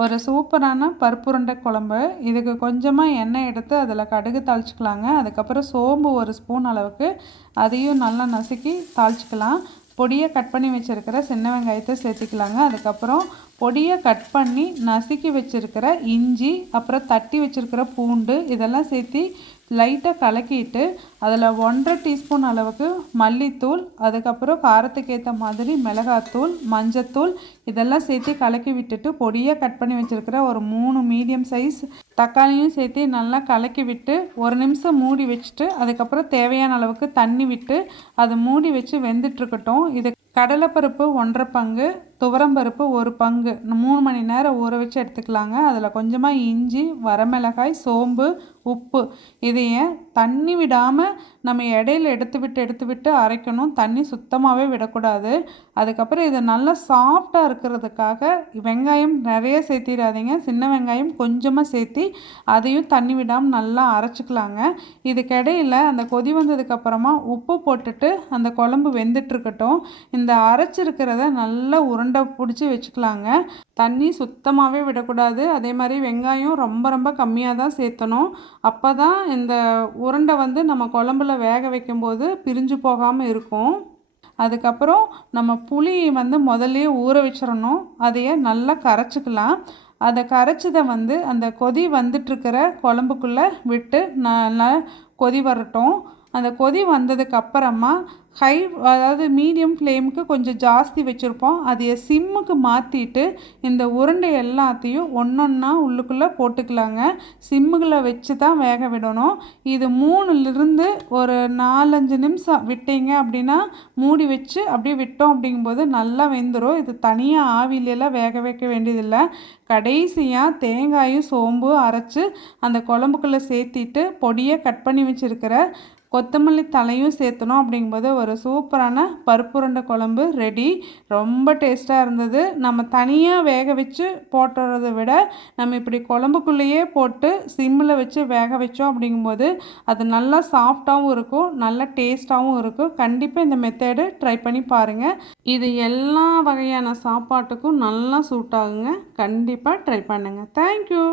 ஒரு சூப்பரான பருப்புருண்டை குழம்பு. இதுக்கு கொஞ்சமாக எண்ணெய் எடுத்து அதில் கடுகு தாளிச்சிக்கலாங்க. அதுக்கப்புறம் சோம்பு ஒரு ஸ்பூன் அளவுக்கு. அதையும் நல்லா நசுக்கி தாளிச்சிக்கலாம். பொடியை கட் பண்ணி வச்சுருக்கிற சின்ன வெங்காயத்தை சேர்த்திக்கலாங்க. அதுக்கப்புறம் பொடியை கட் பண்ணி நசுக்கி வச்சுருக்கிற இஞ்சி அப்புறம் தட்டி வச்சுருக்கிற பூண்டு இதெல்லாம் சேர்த்து லைட்டாக கலக்கிட்டு அதில் ஒன்றரை டீஸ்பூன் அளவுக்கு மல்லித்தூள் அதுக்கப்புறம் காரத்துக்கு ஏற்ற மாதிரி மிளகாத்தூள் மஞ்சத்தூள் இதெல்லாம் சேர்த்து கலக்கி விட்டுட்டு பொடியாக கட் பண்ணி வச்சுருக்கிற ஒரு மூணு மீடியம் சைஸ் தக்காளியும் சேர்த்து நல்லா கலக்கி விட்டு ஒரு நிமிஷம் மூடி வச்சுட்டு அதுக்கப்புறம் தேவையான அளவுக்கு தண்ணி விட்டு அதை மூடி வச்சு வெந்துட்டுருக்கட்டும் இது கடலைப்பருப்பு ஒன்றரை பங்கு துவரம்பருப்பு ஒரு பங்கு. மூணு மணி நேரம் ஊற வச்சு எடுத்துக்கலாங்க. அதில் கொஞ்சமாக இஞ்சி வரமிளகாய் சோம்பு உப்பு இதையே தண்ணி விடாமல் நம்ம இடையில எடுத்து விட்டு எடுத்து விட்டு அரைக்கணும். தண்ணி சுத்தமாகவே விடக்கூடாது. அதுக்கப்புறம் இது நல்லா சாஃப்டாக இருக்கிறதுக்காக வெங்காயம் நிறைய சேர்த்திடாதீங்க. சின்ன வெங்காயம் கொஞ்சமாக சேர்த்தி அதையும் தண்ணி விடாமல் நல்லா அரைச்சிக்கலாங்க. இதுக்கிடையில் அந்த கொதி வந்ததுக்கப்புறமா உப்பு போட்டுட்டு அந்த குழம்பு வெந்துட்டுருக்கட்டும் இந்த அரைச்சிருக்கிறத நல்லா உருண்டை உருண்டை பிடிச்சி வச்சுக்கலாங்க. தண்ணி சுத்தமாகவே விடக்கூடாது. அதே மாதிரி வெங்காயம் ரொம்ப ரொம்ப கம்மியாக தான் சேர்த்தணும். அப்போ தான் இந்த உருண்டை வந்து நம்ம குழம்புல வேக வைக்கும்போது பிரிஞ்சு போகாமல் இருக்கும். அதுக்கப்புறம் நம்ம புளி வந்து முதல்ல ஊற வச்சிடணும். அதையே நல்லா கரைச்சிக்கலாம். அதை கரைச்சதை வந்து அந்த கொதி வந்துட்டுருக்கிற குழம்புக்குள்ளே விட்டு நல்லா கொதி வரட்டும். அந்த கொதி வந்ததுக்கு அப்புறமா ஹை அதாவது மீடியம் ஃப்ளேமுக்கு கொஞ்சம் ஜாஸ்தி வச்சுருப்போம். அதையை சிம்முக்கு மாற்றிட்டு இந்த உருண்டை எல்லாத்தையும் ஒன்றொன்னா உள்ளுக்குள்ளே போட்டுக்கலாங்க. சிம்முகளை வச்சு தான் வேக விடணும். இது மூணுலேருந்து ஒரு நாலஞ்சு நிமிஷம் விட்டீங்க அப்படின்னா மூடி வச்சு அப்படியே விட்டோம் அப்படிங்கும்போது நல்லா வெந்துடும் இது தனியாக ஆவிலெல்லாம் வேக வைக்க வேண்டியதில்லை. கடைசியாக தேங்காயும் சோம்பும் அரைச்சி அந்த குழம்புக்குள்ளே சேர்த்திட்டு பொடியை கட் பண்ணி வச்சுருக்கிற கொத்தமல்லி தலையும் சேர்த்தணும் அப்படிங்கும்போது ஒரு சூப்பரான பருப்புருண்டை குழம்பு ரெடி ரொம்ப டேஸ்ட்டாக இருந்தது. நம்ம தனியாக வேக வச்சு போட்டுறதை விட நம்ம இப்படி குழம்புக்குள்ளேயே போட்டு சிம்மில் வச்சு வேக வச்சோம் அப்படிங்கும்போது அது நல்லா சாஃப்டாகவும் இருக்கும் நல்ல டேஸ்ட்டாகவும் இருக்கும். கண்டிப்பாக இந்த மெத்தேடு ட்ரை பண்ணி பாருங்கள் இது எல்லா வகையான சாப்பாட்டுக்கும் நல்லா சூட் ஆகுங்க. கண்டிப்பாக ட்ரை பண்ணுங்கள் தேங்க்யூ